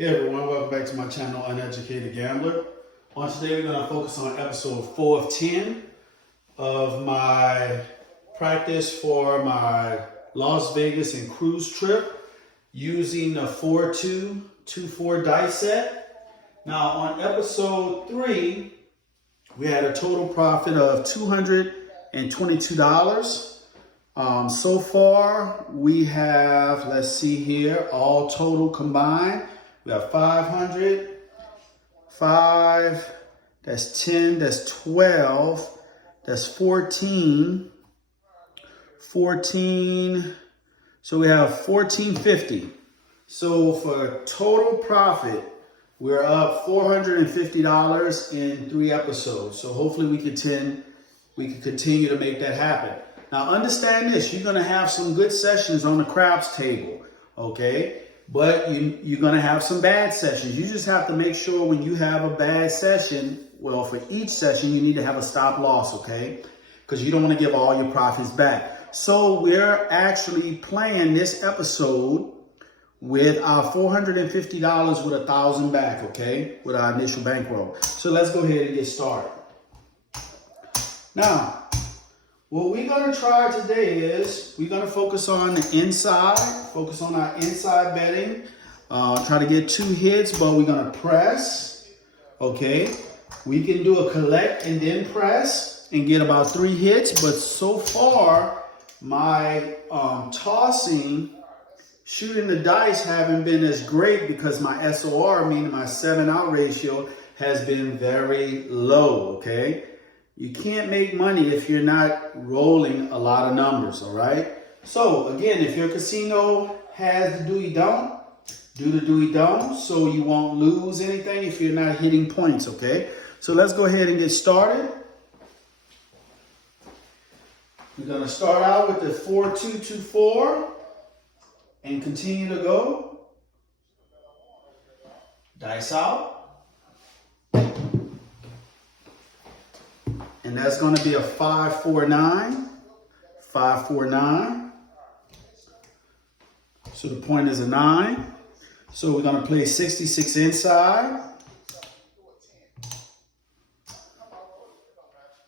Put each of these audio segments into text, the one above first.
Hey everyone, welcome back to my channel, Uneducated Gambler. On today we're going to focus on episode 4 of 10 of my practice for my Las Vegas and cruise trip using the 4-2-2-4 dice set. Now on episode 3, we had a total profit of $222. So far we have, let's see here, all total combined. We have 500, 5, that's 10, that's 12, that's 14, 14, so we have 1450. So for total profit, we're up $450 in 3 episodes. So hopefully we can continue to make that happen. Now understand this, you're gonna have some good sessions on the craps table, okay? But you're going to have some bad sessions. You just have to make sure when you have a bad session, well, for each session, you need to have a stop loss, okay? Because you don't want to give all your profits back. So we're actually playing this episode with our $450 with 1,000 back, okay? With our initial bankroll. So let's go ahead and get started. Now, what we're going to try today is we're going to focus on the inside, focus on our inside betting, try to get 2 hits, but we're going to press, okay? We can do a collect and then press and get about 3 hits, but so far my shooting the dice haven't been as great because my SOR, meaning my 7-out ratio, has been very low, okay? You can't make money if you're not rolling a lot of numbers, all right? So, again, if your casino has the do-you-don't, do the do-you-don't so you won't lose anything if you're not hitting points, okay? So let's go ahead and get started. We're going to start out with the 4-2-2-4 and continue to go. Dice out. And that's going to be a 5-4-9, 5-4-9. So the point is a 9. So we're going to play 66 inside,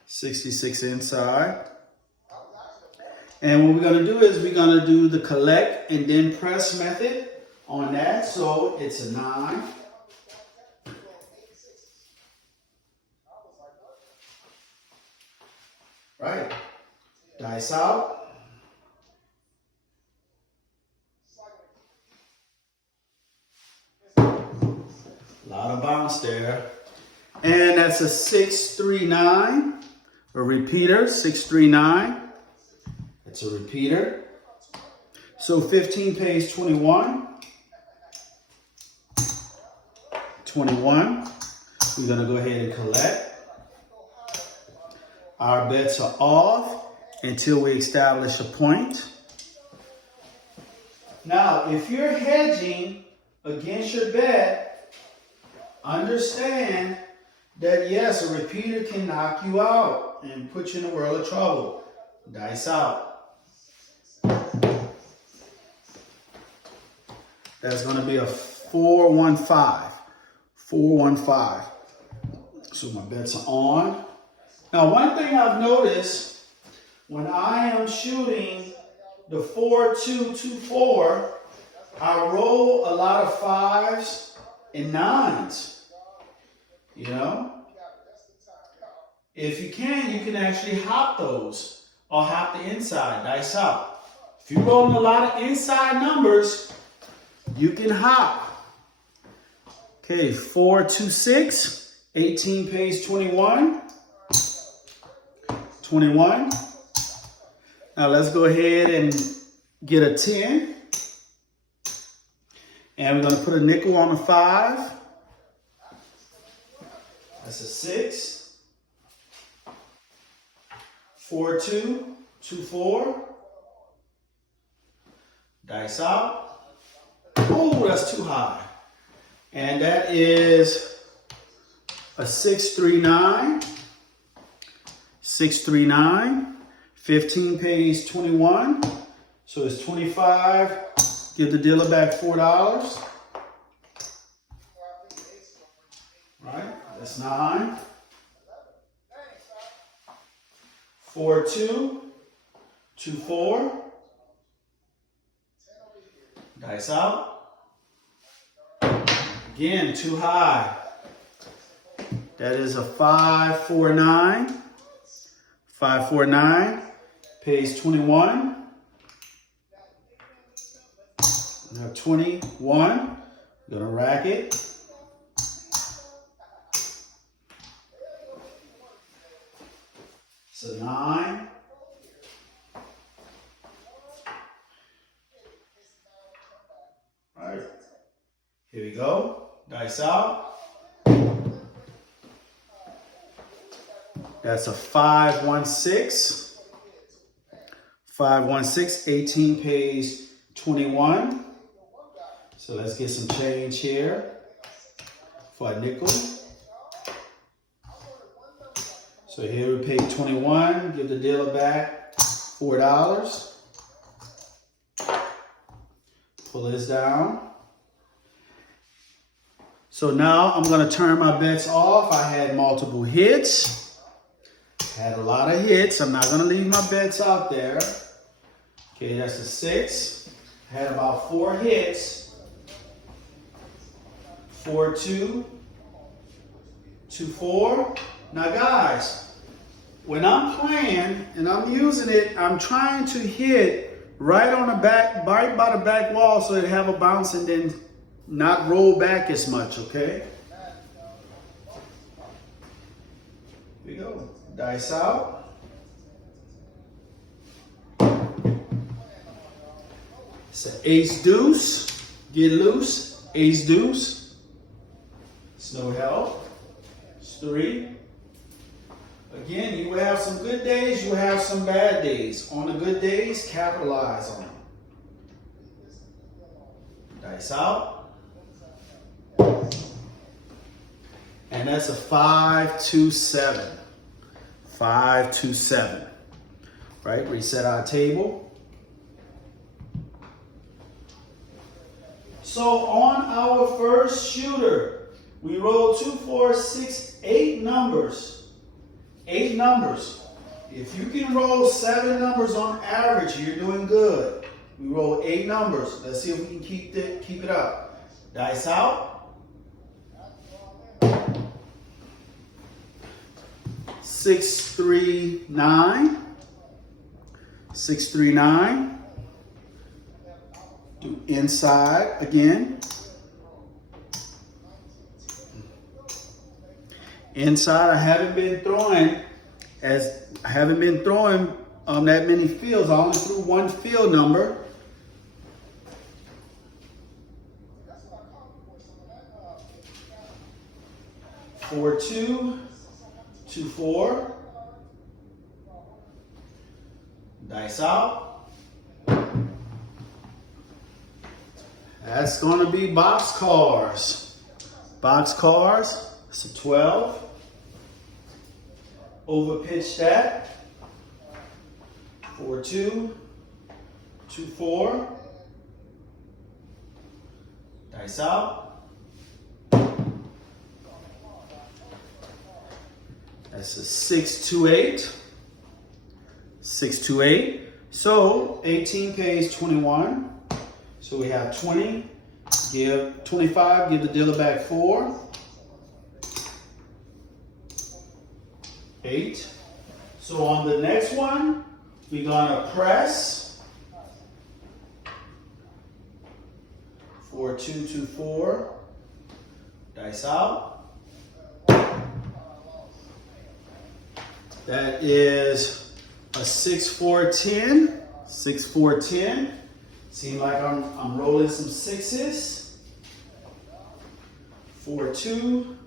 66 inside. And what we're going to do is we're going to do the collect and then press method on that. So it's a 9. Right, dice out. A lot of bounce there. And that's a 6-3-9, a repeater, 6-3-9. It's a repeater. So 15 pays 21. 21. We're gonna go ahead and collect. Our bets are off until we establish a point. Now, if you're hedging against your bet, understand that yes, a repeater can knock you out and put you in a world of trouble. Dice out. That's going to be a 4-1-5. 4-1-5. So my bets are on. Now, one thing I've noticed when I am shooting the 4-2-2-4, I roll a lot of 5s and 9s. You know? If you can actually hop those or hop the inside, dice out. If you're rolling a lot of inside numbers, you can hop. Okay, 4-2-6, 18 pays 21. 21. Now let's go ahead and get a 10. And we're going to put a nickel on the 5. That's a 6. 4-2-2-4. Dice out. Oh, that's too high. And that is a 6-3-9. 6-3-9, 15 pays 21, so it's 25. Give the dealer back $4. That's 9. 4, 2, 2, 4. Dice out. Again, too high. That is a 5, 4, 9. 5, 4, 9. Pays 21. Now 21. We're gonna rack it. So 9. All right. Here we go. Dice out. That's a 5, 1, 6. 5, 1, 6. 18 pays 21. So let's get some change here for a nickel. So here we pay 21. Give the dealer back $4. Pull this down. So now I'm going to turn my bets off. I had multiple hits. Had a lot of hits. I'm not going to leave my bets out there. Okay, that's a 6. Had about 4 hits. 4, 2, 2, 4. Now guys, when I'm playing and I'm using it, I'm trying to hit right on the back, right by the back wall so it have a bounce and then not roll back as much, okay? Here we go. Dice out. It's an ace deuce. Get loose. Ace deuce. It's no help. It's 3. Again, you will have some good days, you will have some bad days. On the good days, capitalize on them. Dice out. And that's a 5, 2, 7. 5, 2, 7. Right? Reset our table. So on our first shooter, we rolled 2, 4, 6, 8 numbers. 8 numbers. If you can roll 7 numbers on average, you're doing good. We roll 8 numbers. Let's see if we can keep it up. Dice out. 6, 3, 9. 6, 3, 9. Do inside again. Inside, I haven't been throwing that many fields. I only threw 1 field number. Four, 2, 2, 4. Dice out. That's going to be box cars. Box cars. It's a 12. Overpitch that. 4, 2, 2, 4. Dice out. That's a 6, 2, 8. 6, 2, 8. So 18 pays 21. So we have 20. Give 25. Give the dealer back 4. 8. So on the next one, we're gonna press 4, 2, 2, 4. Dice out. That is a 6, 4, 10. 6, 4, 10. Seems like I'm rolling some 6s. 4, 2,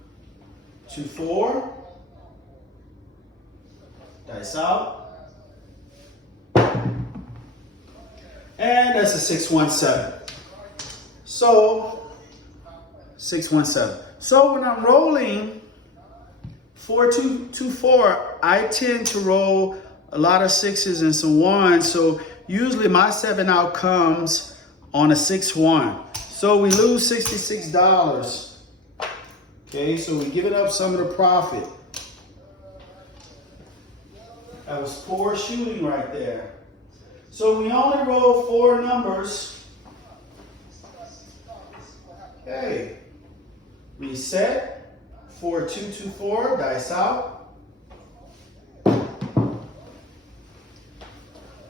2, 4. Dice out. And that's a 6, 1, 7. So 6, 1, 7. So when I'm rolling 4, 2, 2, 4, I tend to roll a lot of 6s and some 1s. So usually my 7 out comes on a 6, 1. So we lose $66. Okay, so we're giving up some of the profit. That was poor shooting right there. So we only rolled 4 numbers. Okay. Reset. 4224. Dice out.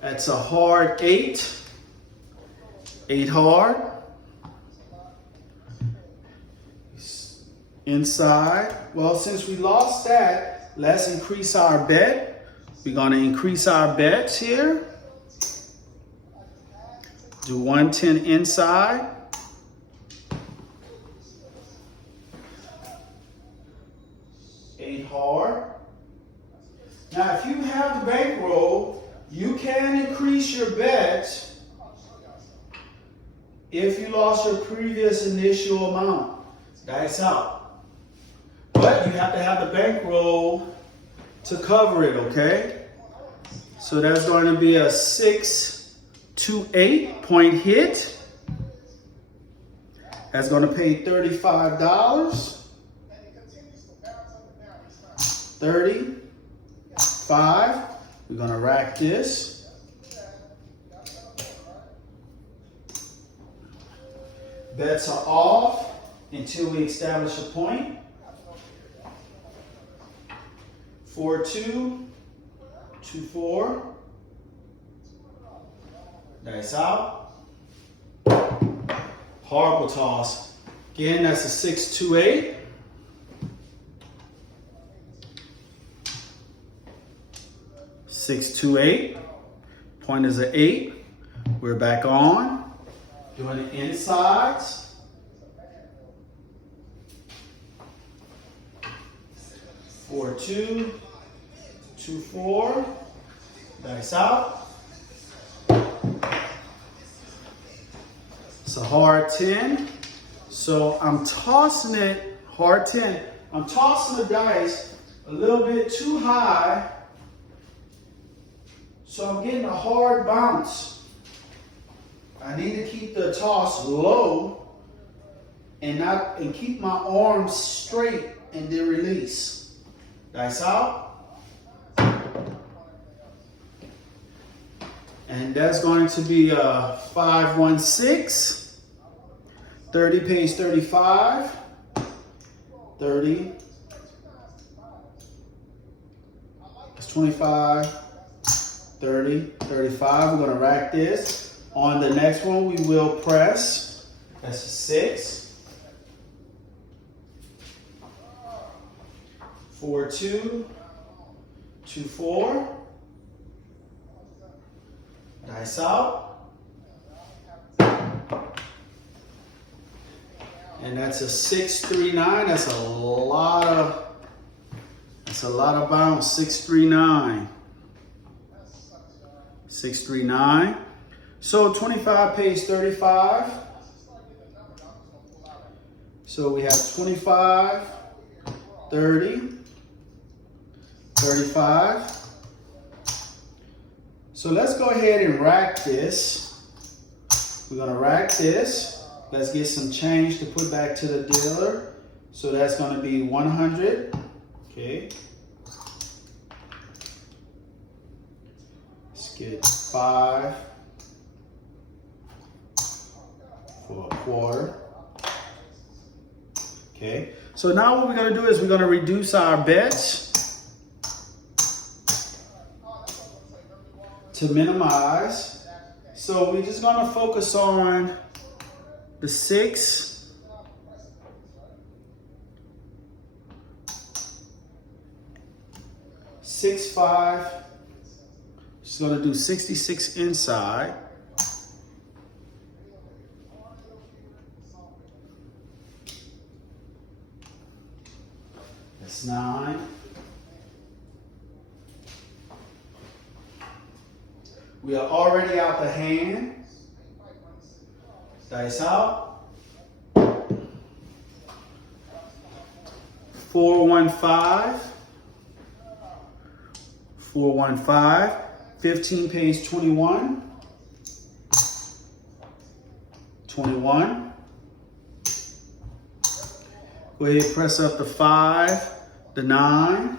That's a hard 8. 8 hard. Inside. Well, since we lost that, let's increase our bet. We're going to increase our bets here. Do 110 inside. Hard. Now, if you have the bankroll, you can increase your bet if you lost your previous initial amount. Dice out. But you have to have the bankroll to cover it, okay? So that's going to be a 6 to 8 point hit. That's going to pay $35. 35. We're going to rack this. Bets are off until we establish a point. 4-2, 2-4. Dice out. Horrible toss. Again, that's a 6-2-8. Six, 2, 8. Point is an 8. We're back on. Doing the insides. 4-2, 2-4. Dice out. It's a hard 10. So I'm tossing it, hard 10. I'm tossing the dice a little bit too high. So I'm getting a hard bounce. I need to keep the toss low and keep my arms straight and then release. Dice out. And that's going to be a 5-1-6. 30 pays 35. 30. It's 25. 30, 35. We're going to rack this. On the next one, we will press. That's a 6. 4-2, 2-4. Dice out. And that's a 6-3-9. That's a lot of bounce. 6-3-9. 6-3-9. So 25 pays 35. So we have 25, 30, 35. So let's go ahead and rack this. We're going to rack this. Let's get some change to put back to the dealer. So that's going to be 100. Okay. Get 5 for a quarter. Okay, so now what we're going to do is we're going to reduce our bets to minimize. So we're just going to focus on the 6, 6-5. Just going to do 66 inside. That's 9. We are already out the hand. Dice out. 4-1-5. 4-1-5. 15 pays 21. 21. Go ahead and press up the 5, the 9,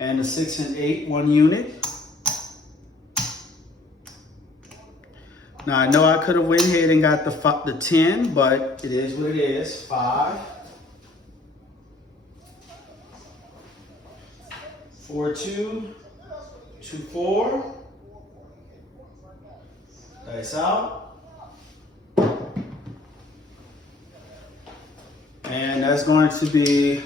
and the 6 and 8, 1 unit. Now I know I could have went ahead and got the 10, but it is what it is. 5, 4, 2, 2, 4. Dice out. And that's going to be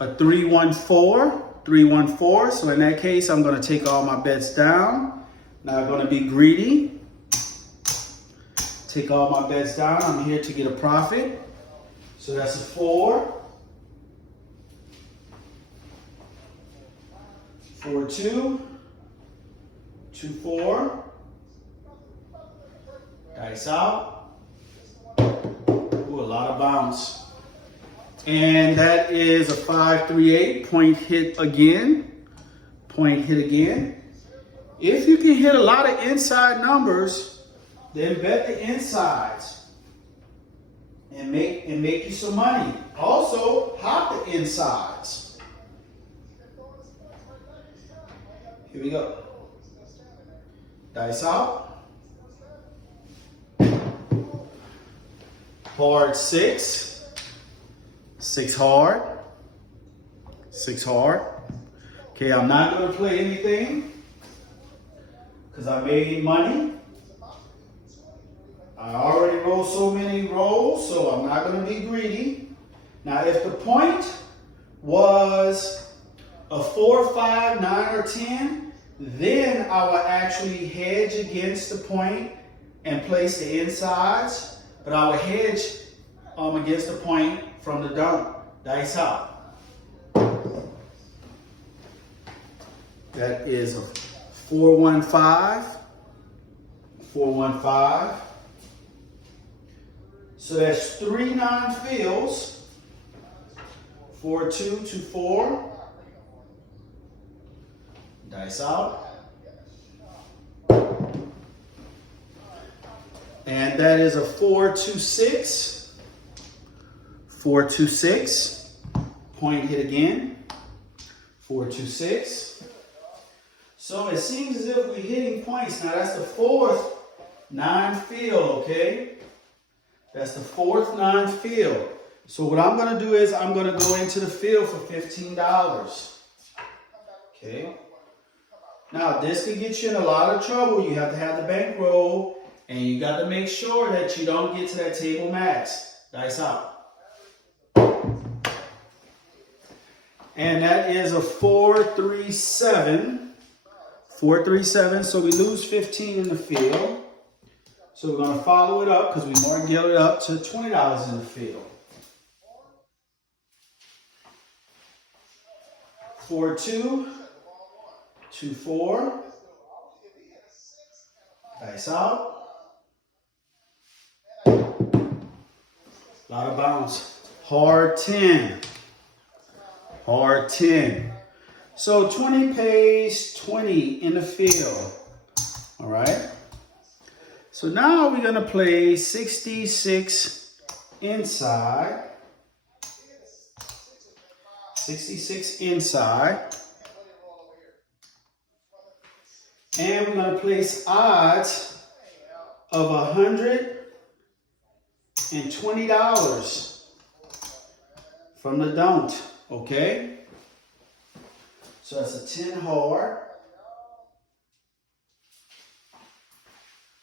a 3, 1, 4. 3, 1, 4. So in that case, I'm going to take all my bets down. Now I'm going to be greedy. Take all my bets down. I'm here to get a profit. So that's a 4. 4, 2. 2, 4. Dice out. Ooh, a lot of bounce. And that is a 5, 3, 8. Point hit again. Point hit again. If you can hit a lot of inside numbers, then bet the insides and make you some money. Also, hop the insides. Here we go. Dice out. Hard 6. 6 hard. 6 hard. Okay, I'm not going to play anything because I made money. I already rolled so many rolls, so I'm not going to be greedy. Now, if the point was a 4, 5, 9, or 10, then I will actually hedge against the point and place the insides, but I will hedge against the point from the dump. Dice out. That is a 4, 1, 5. 4, 1, 5. So that's 3 non-fills. 4, 2, 2, 4. Dice out. And that is a 4, 2, 6. 4, 2, 6. Point hit again. 4, 2, 6. So it seems as if we're hitting points. Now that's the 4th non-fill, okay? That's the 4th non-fill. So what I'm going to do is I'm going to go into the field for $15. Okay? Now this could get you in a lot of trouble. You have to have the bankroll, and you got to make sure that you don't get to that table max. Dice out. And that is a 4, 3, 7. 4, 3, 7. So we lose 15 in the field. So we're going to follow it up because we more get it up to $20 in the field. 4, 2. 2, 4. Dice out. A lot of bounce. Hard 10. Hard 10. So 20 pays 20 in the field. All right. So now we're going to play 66 inside. 66 inside. And we're going to place odds of $120 from the don't. Okay? So that's a 10 hard.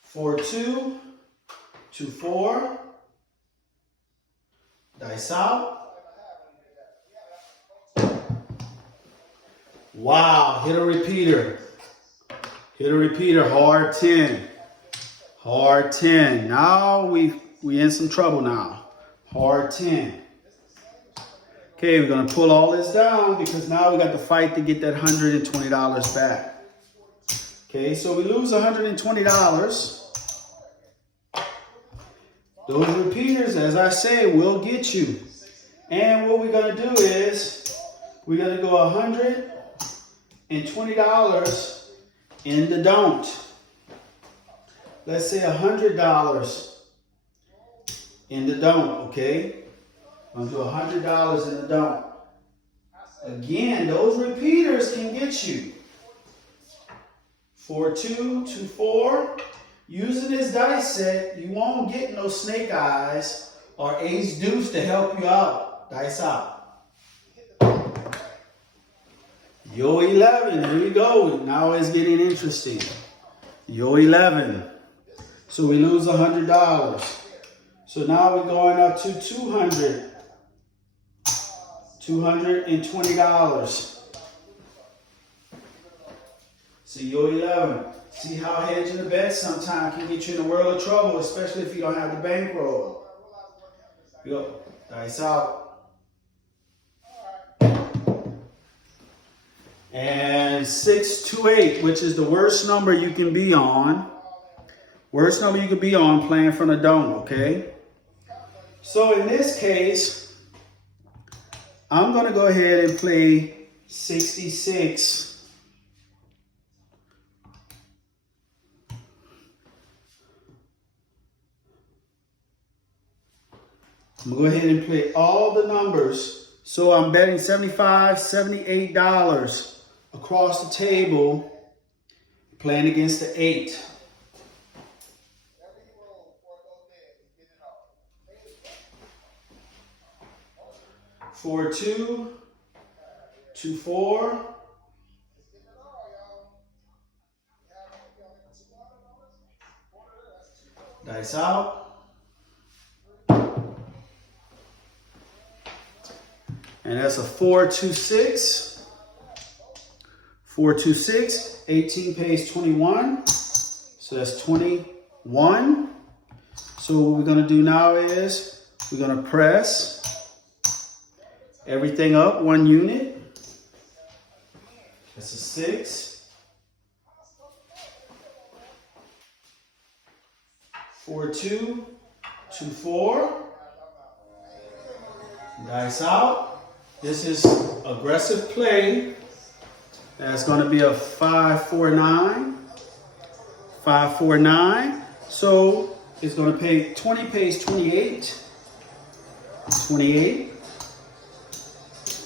4, 2. 2, 4. Dice out. Wow, hit a repeater. Hit a repeater, hard 10. Hard 10. Now we in some trouble now. Hard 10. Okay, we're going to pull all this down because now we got to fight to get that $120 back. Okay, so we lose $120. Those repeaters, as I say, will get you. And what we're going to do is we're going to go $120 in the don't. Let's say $100 in the don't, okay? I'm gonna do $100 in the don't. Again, those repeaters can get you. 4-2, 2-4. Using this dice set, you won't get no snake eyes or ace deuce to help you out. Dice out. Yo 11, here we go. Now it's getting interesting. Yo 11. So we lose $100. So now we're going up to $200. $220. See, Yo 11. See how hedging the bet sometimes can get you in a world of trouble, especially if you don't have the bankroll. Go. Dice out. And 6-2-8, which is the worst number you can be on. Worst number you can be on playing from the dome, okay? So in this case, I'm going to go ahead and play 66. I'm going to go ahead and play all the numbers. So I'm betting $75, $78 across the table, playing against the 8. Four, 2, 2, 4. Dice out. And that's a 4-2-6. 4-2-6. 18 pays 21. So that's 21. So what we're going to do now is we're going to press everything up 1 unit. That's a 6. 4-2, 2-4. Dice out. This is aggressive play. That's going to be a 5-4-9. 5-4-9. So it's going to pay 20 pays 28. 28.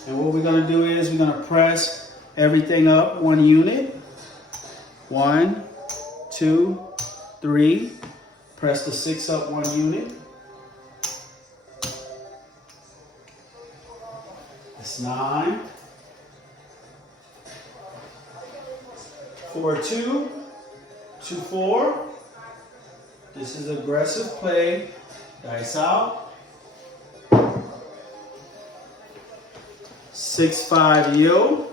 And what we're going to do is we're going to press everything up 1 unit. 1, 2, 3. Press the 6 up 1 unit. That's 9. 4-2, 2-4. This is aggressive play. Dice out. 6-5 yo.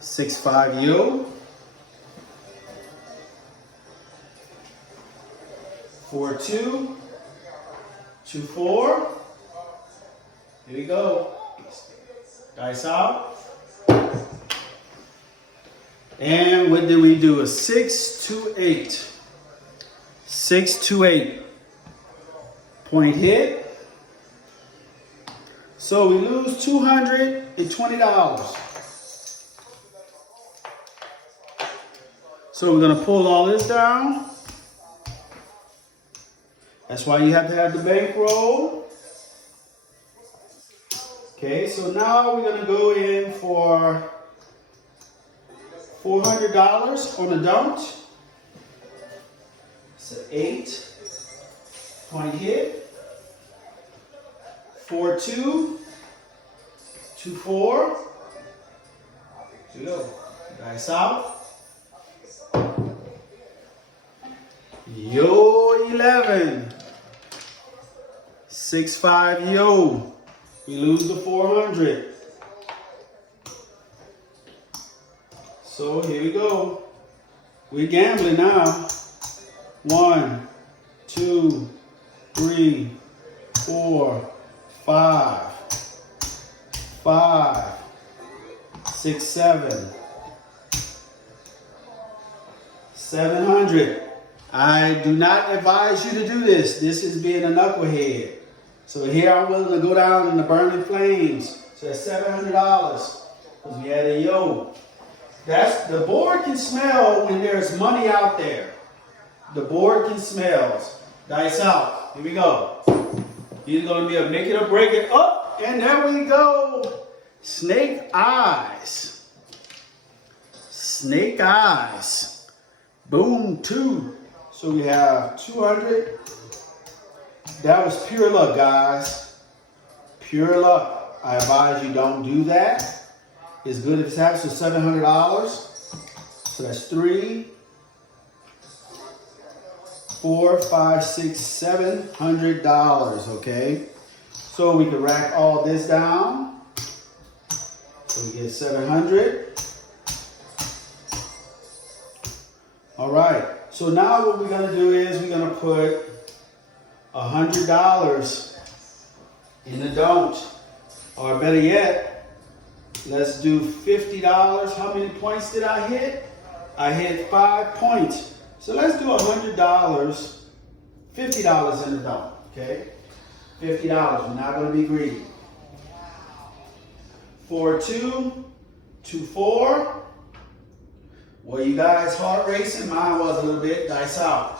6-5 yo. 4-2, 2-4. Here we go. Dice out. And what did we do? A 6-2-8. 6-2-8. Point hit. So we lose $220. So we're going to pull all this down. That's why you have to have the bankroll. Okay, so now we're going to go in for $400 on the don't. It's an 8. Point hit. 4-2. 2-4. Here we go. Dice out. Yo 11. 6-5 yo. We lose the 400. So here we go. We're gambling now. 1, 2, 3, 4, 5, 5, 6, 7. 700. I do not advise you to do this. This is being a knucklehead. So here I'm willing to go down in the burning flames. So that's $700 because we had a yo. That's the board can smell when there's money out there. The board can smell. Dice out. Here we go. Either going to be a make it or break it. Up, and there we go. Snake eyes. Snake eyes. Boom, 2. So we have 200. That was pure luck, guys. Pure luck. I advise you don't do that. It's good if it's happening. So $700. So that's 3, 4, 5, 6, $700. Okay. So we can rack all this down. So we get 700. All right. So now what we're gonna do is we're gonna put $100 in the don't. Or better yet, let's do $50. How many points did I hit? I hit 5 points. So let's do $100, $50 in the don't, okay? $50, we're not gonna be greedy. 4, 2, 2, 4. Well, you guys heart racing? Mine was a little bit. Dice out.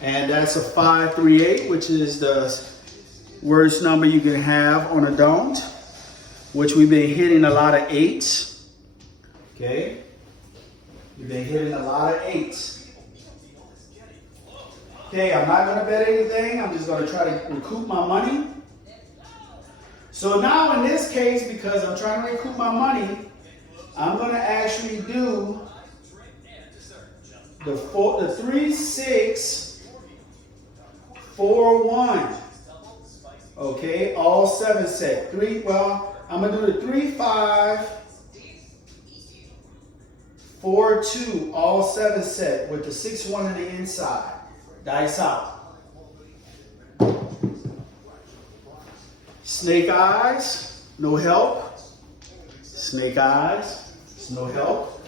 And that's a 5, 3, 8, which is the worst number you can have on a don't, which we've been hitting a lot of 8s. Okay? We've been hitting a lot of 8s. Okay, I'm not going to bet anything. I'm just going to try to recoup my money. So now in this case, because I'm trying to recoup my money, I'm going to actually do the 3, 6, 4, 1. Okay, all 7 set. I'm going to do the 3, 5, 4, 2, all 7 set with the 6, 1 on the inside. Dice out. Snake eyes, no help. Snake eyes, it's no help.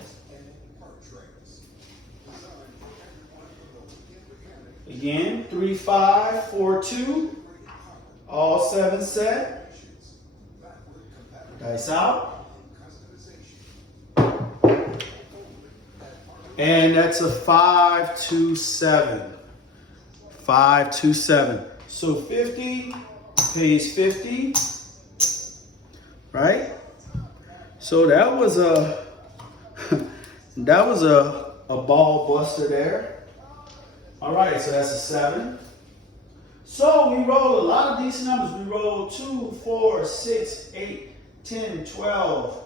Again, 3, 5, 4, 2, all 7 set. Dice out. And that's a 5, 2, 7. 5, 2, 7. So 50 pays 50, right? So that was a ball buster there. All right, so that's a 7. So we rolled a lot of decent numbers. We rolled 2, 4, 6, 8, 10, 12,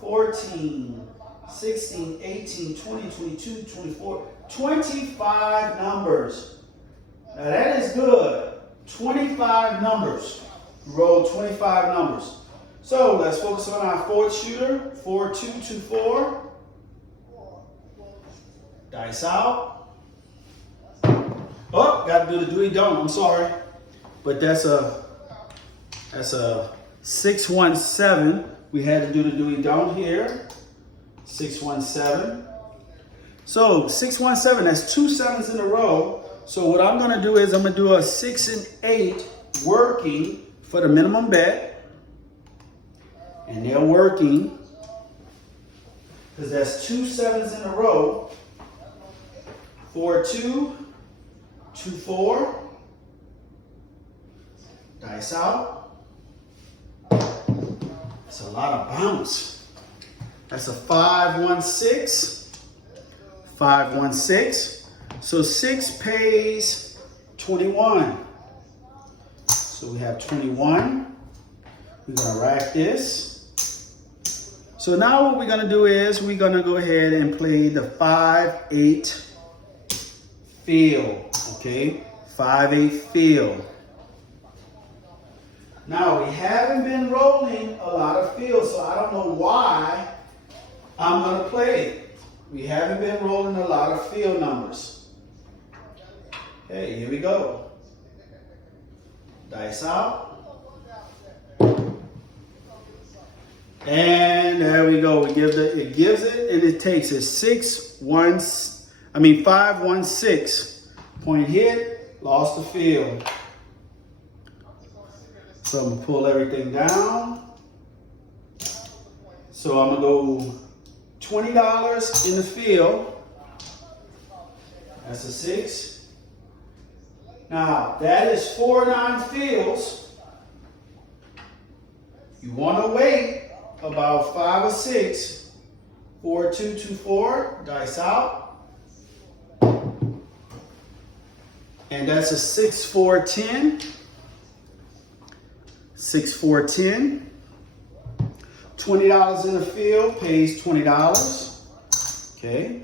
14, 16, 18, 20, 22, 24, 25 numbers. Now that is good. 25 numbers. We rolled 25 numbers. So let's focus on our 4th shooter. 4, 2, 2, 4. Dice out. Oh, got to do the do-don't. I'm sorry. But that's a 6, 1, 7. We had to do the do-don't here. 6, 1, 7. So 6, 1, 7, that's 2 7s in a row. So what I'm going to do is I'm going to do a 6 and 8 working for the minimum bet. And they're working because that's 2 7s in a row. 4, 2, 2, 4. Dice out. That's a lot of bounce. That's a 5, 1, 6. 5, 1, 6. So 6 pays 21. So we have 21. We're going to rack this. So now what we're going to do is we're going to go ahead and play the 5, 8 field. Okay? 5, 8 field. Now we haven't been rolling a lot of fields, so I don't know why I'm going to play it. We haven't been rolling a lot of field numbers. Okay, here we go. Dice out. And there we go. It gives it and it takes it 5, 1, 6. Point hit, lost the field. So I'm gonna pull everything down. So I'm gonna go $20 in the field. That's a 6. Now, that is 4 non-fills. You want to wait about 5 or 6. 4, 2, 2, 4. Dice out. And that's a 6, 4, 10. 6, 4, 10. $20 in the field pays $20. Okay.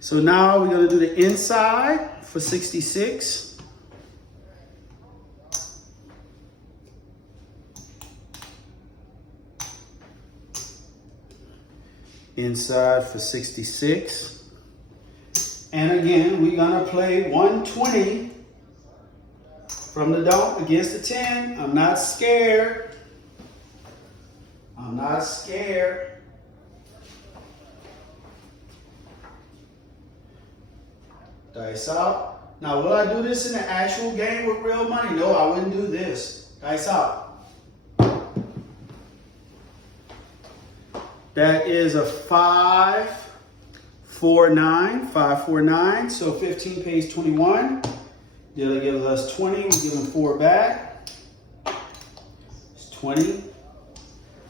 So now we're going to do the inside for 66. Inside for 66. And again, we're going to play 120 from the dump against the 10. I'm not scared. I'm not scared. Dice out. Now, will I do this in the actual game with real money? No, I wouldn't do this. Dice out. That is a 5, 4, 9. 5, 4, 9. So 15 pays 21. Dealer gives us 20. We give him 4 back. It's 20.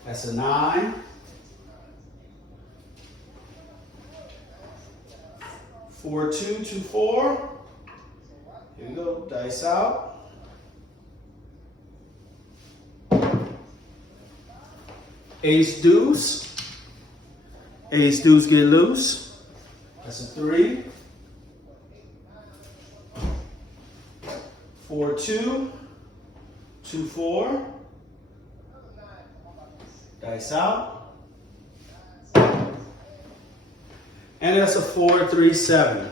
That's a 9. 4, 2, 2, 4. Here we go. Dice out. Ace deuce. Ace deuce get loose. That's a 3. 4, 2. 2, 4. Dice out. And that's a 4, 3, 7.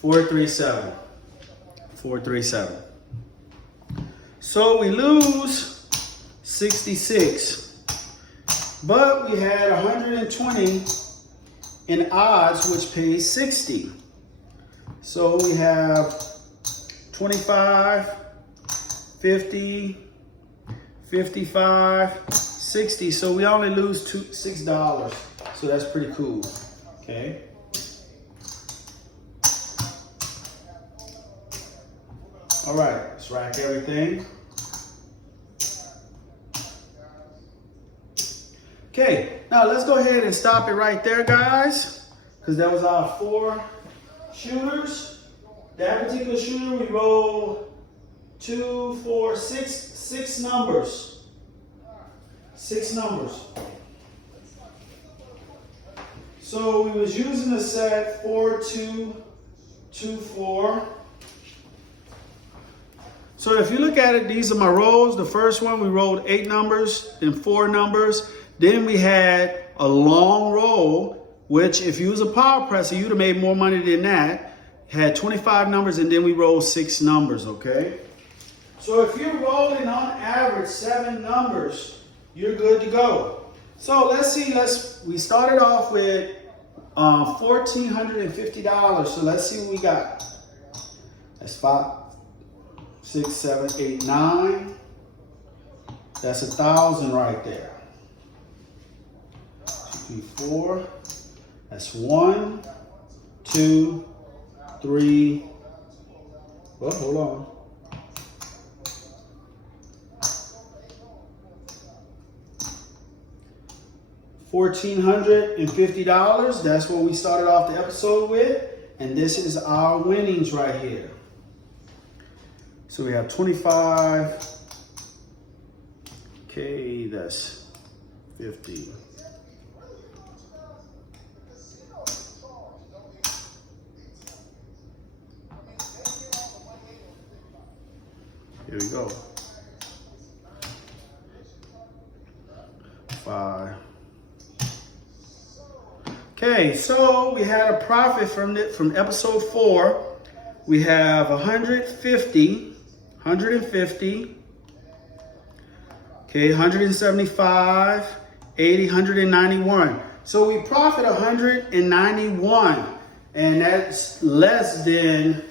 4, 3, 7. 4, 3, 7. So we lose 66. But we had 120 in odds, which pays 60. So we have 25, 50, 55, 60. So we only lose $6. So that's pretty cool. Okay. All right, let's rack everything. Okay, now let's go ahead and stop it right there, guys, because that was our 4 shooters. That particular shooter, we roll 2, 4, 6 numbers. 6 numbers. So we was using the set 4, 2, 2, 4. So if you look at it, these are my rolls. The first one, we rolled 8 numbers, then 4 numbers. Then we had a long roll, which if you was a power presser, you'd have made more money than that. Had 25 numbers, and then we rolled 6 numbers, okay? So if you're rolling on average 7 numbers, you're good to go. So let's see, we started off with $1,450. So let's see what we got. That's 5, 6, 7, 8, 9. That's 1,000 right there. 2, 4. That's 1, 2, 3. Well, hold on. $1,450. That's what we started off the episode with. And this is our winnings right here. So we have 25. Okay, that's 50. Here we go. 5. Okay, so we had a profit from episode 4. We have 150, okay, 175, 80, 191. So we profit 191, and that's less than,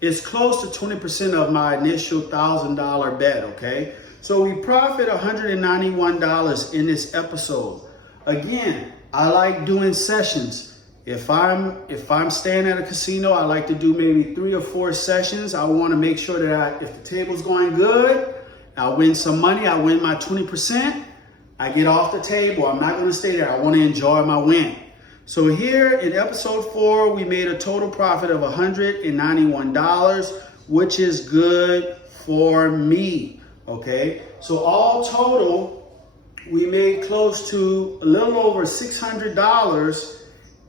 it's close to 20% of my initial $1,000 bet, okay? So we profit $191 in this episode. Again, I like doing sessions. If I'm staying at a casino, I like to do maybe 3 or 4 sessions. I want to make sure that if the table's going good, I win some money. I win my 20%. I get off the table. I'm not going to stay there. I want to enjoy my win. So here in episode 4, we made a total profit of $191, which is good for me. Okay. So all total, we made close to a little over $600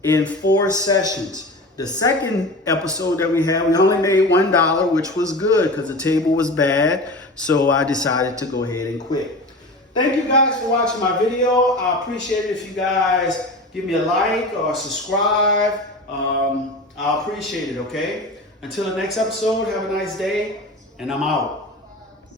in 4 sessions. The second episode that we had, we only made $1, which was good because the table was bad. So I decided to go ahead and quit. Thank you guys for watching my video. I appreciate it if you guys give me a like or subscribe. I appreciate it, okay? Until the next episode, have a nice day, and I'm out.